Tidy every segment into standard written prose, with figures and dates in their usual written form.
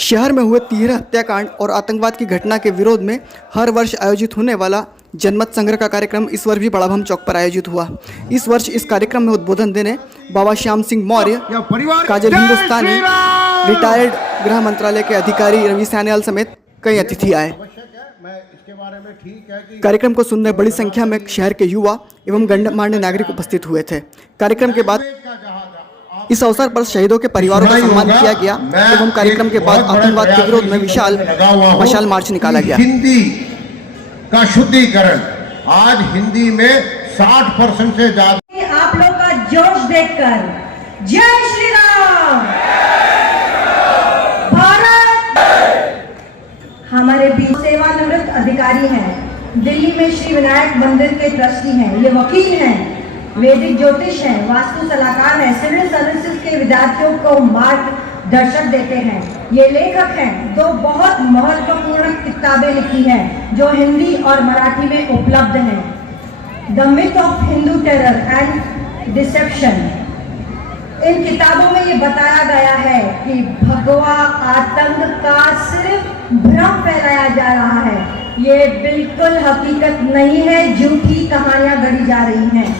शहर में हुए तिहरे हत्याकांड और आतंकवाद की घटना के विरोध में हर वर्ष आयोजित होने वाला जनमत संग्रह का कार्यक्रम इस वर्ष भी बड़ाभम चौक पर आयोजित हुआ। इस वर्ष इस कार्यक्रम में उद्बोधन देने बाबा श्याम सिंह मौर्य, काजल हिंदुस्तानी, रिटायर्ड गृह मंत्रालय के अधिकारी रवि सैनियाल समेत कई अतिथि आए। कार्यक्रम को सुनने बड़ी संख्या में शहर के युवा एवं गणमान्य नागरिक उपस्थित हुए थे। कार्यक्रम के बाद इस अवसर पर शहीदों के परिवारों का सम्मान किया गया एवं कार्यक्रम के बाद आतंकवाद के विरोध में विशाल मशाल मार्च निकाला गया। हिंदी का शुद्धिकरण आज हिंदी में 60% से ज्यादा। आप लोग का जोश देखकर जय श्री राम। भारत। हमारे बीच सेवानिवृत्त अधिकारी हैं, दिल्ली में श्री विनायक मंदिर के ट्रस्टी हैं, ये वकील हैं, वैदिक ज्योतिष हैं, वास्तु सलाहकार हैं, सिविल सर्विसेज के विद्यार्थियों को मार्गदर्शक देते हैं। ये लेखक हैं, दो बहुत महत्वपूर्ण किताबें लिखी हैं जो हिंदी और मराठी में उपलब्ध हैं, the myth of Hindu terror and deception. इन किताबों में ये बताया गया है कि भगवा आतंक का सिर्फ भ्रम फैलाया जा रहा है, ये बिल्कुल हकीकत नहीं है, झूठी कहानियां गढ़ी जा रही हैं।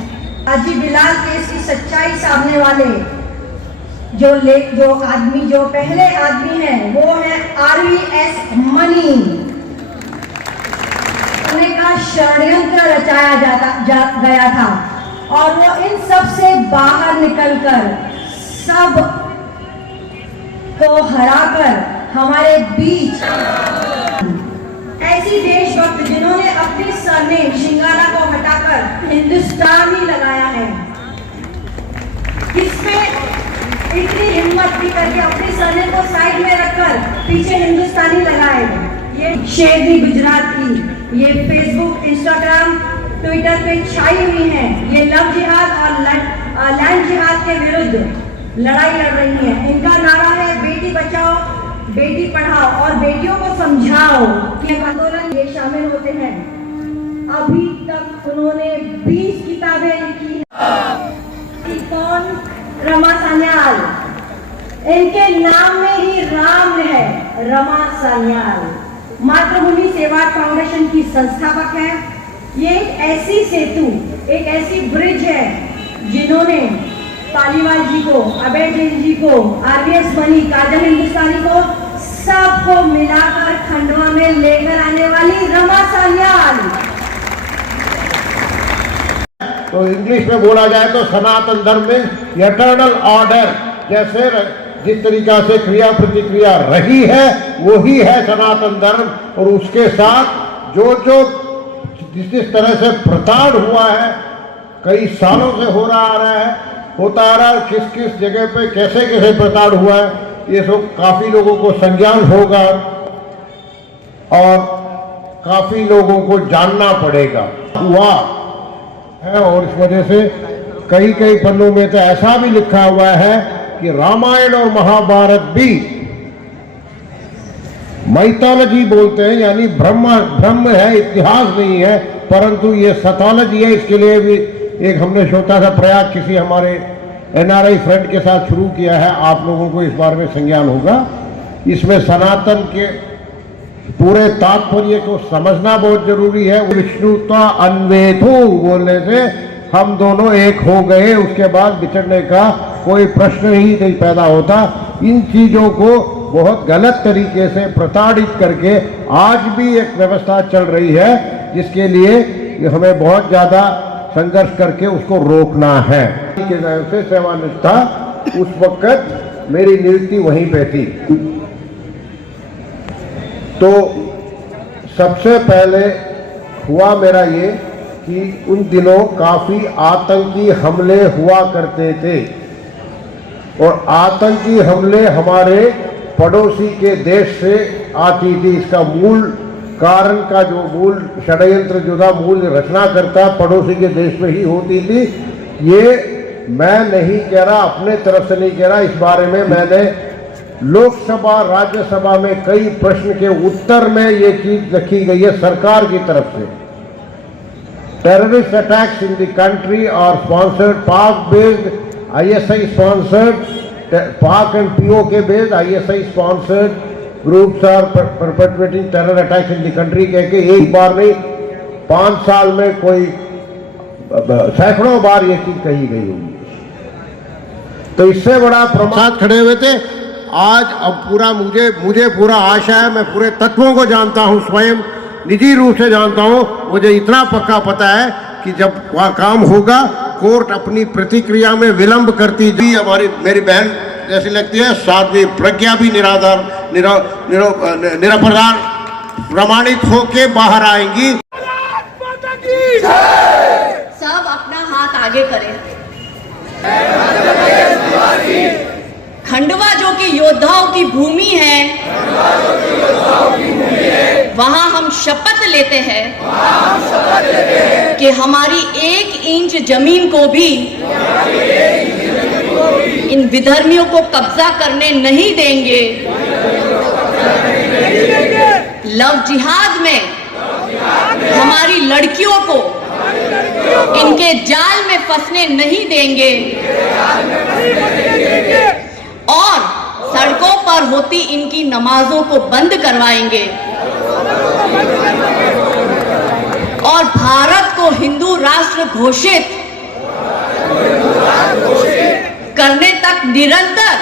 हाजी बिलाल केस की सच्चाई सामने वाले जो पहले आदमी हैं वो है RVS मनी। उन्हें का षड्यंत्र रचाया गया था और वो इन सब से बाहर निकलकर सब को हराकर हमारे बीच ऐसी देशभक्त जिन्होंने अपने सरनेम शिंगाला को हटाकर हिंदुस्तानी लगाया है, किसमें इतनी हिम्मत भी करके अपने सरनेम को साइड में रखकर पीछे हिंदुस्तानी लगाए। ये शेरनी गुजरात की ये फेसबुक, इंस्टाग्राम, ट्विटर पे छाई हुई हैं। ये लव जिहाद और लैंड जिहाद के विरुद्ध लड़ाई लड़ रही है। इनका नारा है बेटी बचाओ बेटी पढ़ाओ और बेटियों को समझाओ कि आंदोलन ये शामिल होते हैं। अभी तक उन्होंने 20 किताबें लिखी हैं। कौन? रमा सान्याल। इनके नाम में ही राम है, रमा सान्याल। मातृभूमि सेवा फाउंडेशन की संस्थापक है। ये एक ऐसी सेतु, एक ऐसी ब्रिज है जिन्होंने पालीवाल जी को, अभय जैन जी को, RVS मनी, काजल हिंदुस्तानी को सबको मिलाकर खंडवा में लेकर आने वाली रमा सान्याल। तो इंग्लिश में बोला जाए तो सनातन धर्म में इटर्नल ऑर्डर, जैसे जिस तरीका से क्रिया प्रतिक्रिया रही है वही है सनातन धर्म। और उसके साथ जो जिस तरह से प्रताड़ हुआ है, कई सालों से होता आ रहा है, किस किस जगह पे कैसे कैसे प्रताड़ हुआ है, ये सब काफी लोगों को संज्ञान होगा और काफी लोगों को जानना पड़ेगा हुआ है। और इस वजह से कई पन्नों में तो ऐसा भी लिखा हुआ है कि रामायण और महाभारत भी माइथोलॉजी बोलते हैं, यानी ब्रह्म है, इतिहास नहीं है, परंतु ये सथोलॉजी है। इसके लिए भी एक हमने छोटा सा प्रयास किसी हमारे NRI फ्रेंड के साथ शुरू किया है, आप लोगों को इस बारे में संज्ञान होगा। इसमें सनातन के पूरे तात्पर्य को समझना बहुत जरूरी है। विष्णुता अन्वेतु बोलने से हम दोनों एक हो गए, उसके बाद बिछड़ने का कोई प्रश्न ही नहीं पैदा होता। इन चीजों को बहुत गलत तरीके से प्रताड़ित करके आज भी एक व्यवस्था चल रही है, जिसके लिए हमें बहुत ज्यादा संघर्ष करके उसको रोकना है। से सेवानिष्ठा उस वक्त मेरी नियुक्ति वहीं पे थी। तो सबसे पहले हुआ मेरा ये कि उन दिनों काफी आतंकी हमले हुआ करते थे और आतंकी हमले हमारे पड़ोसी के देश से आती थी। इसका मूल कारण का जो मूल षड्यंत्र जो था, मूल रचना करता पड़ोसी के देश में ही होती थी। ये मैं नहीं कह रहा, अपने तरफ से नहीं कह रहा, इस बारे में मैंने लोकसभा राज्यसभा में कई प्रश्न के उत्तर में ये चीज लिखी गई है सरकार की तरफ से। Terrorist attacks in the country are sponsored Pak based ISI sponsored, Pak and POK based ISI sponsored groups are perpetrating terror attacks in the country, कह के एक बार नहीं 5 साल में कोई सैकड़ों बार ये चीज कही गई होगी। तो इससे बड़ा प्रमाद खड़े हुए थे। आज अब पूरा मुझे पूरा आशा है, मैं पूरे तत्वों को जानता हूं, स्वयं निजी रूप से जानता हूं, मुझे इतना पक्का पता है कि जब वह काम होगा कोर्ट अपनी प्रतिक्रिया में विलंब करती जी। हमारी मेरी बहन जैसी लगती है, साध्वी प्रज्ञा भी निराधार प्रमाणित होके बाहर आएंगी। सब अपना हाथ आगे करें। खंडवा जो कि योद्धाओं की भूमि है, वहां हम शपथ लेते हैं कि हमारी 1 इंच जमीन को भी इन विधर्मियों को कब्जा करने नहीं देंगे। लव जिहाद में हमारी लड़कियों को इनके जाल में फंसने नहीं देंगे और सड़कों पर होती इनकी नमाजों को बंद करवाएंगे और भारत को हिंदू राष्ट्र घोषित करने तक निरंतर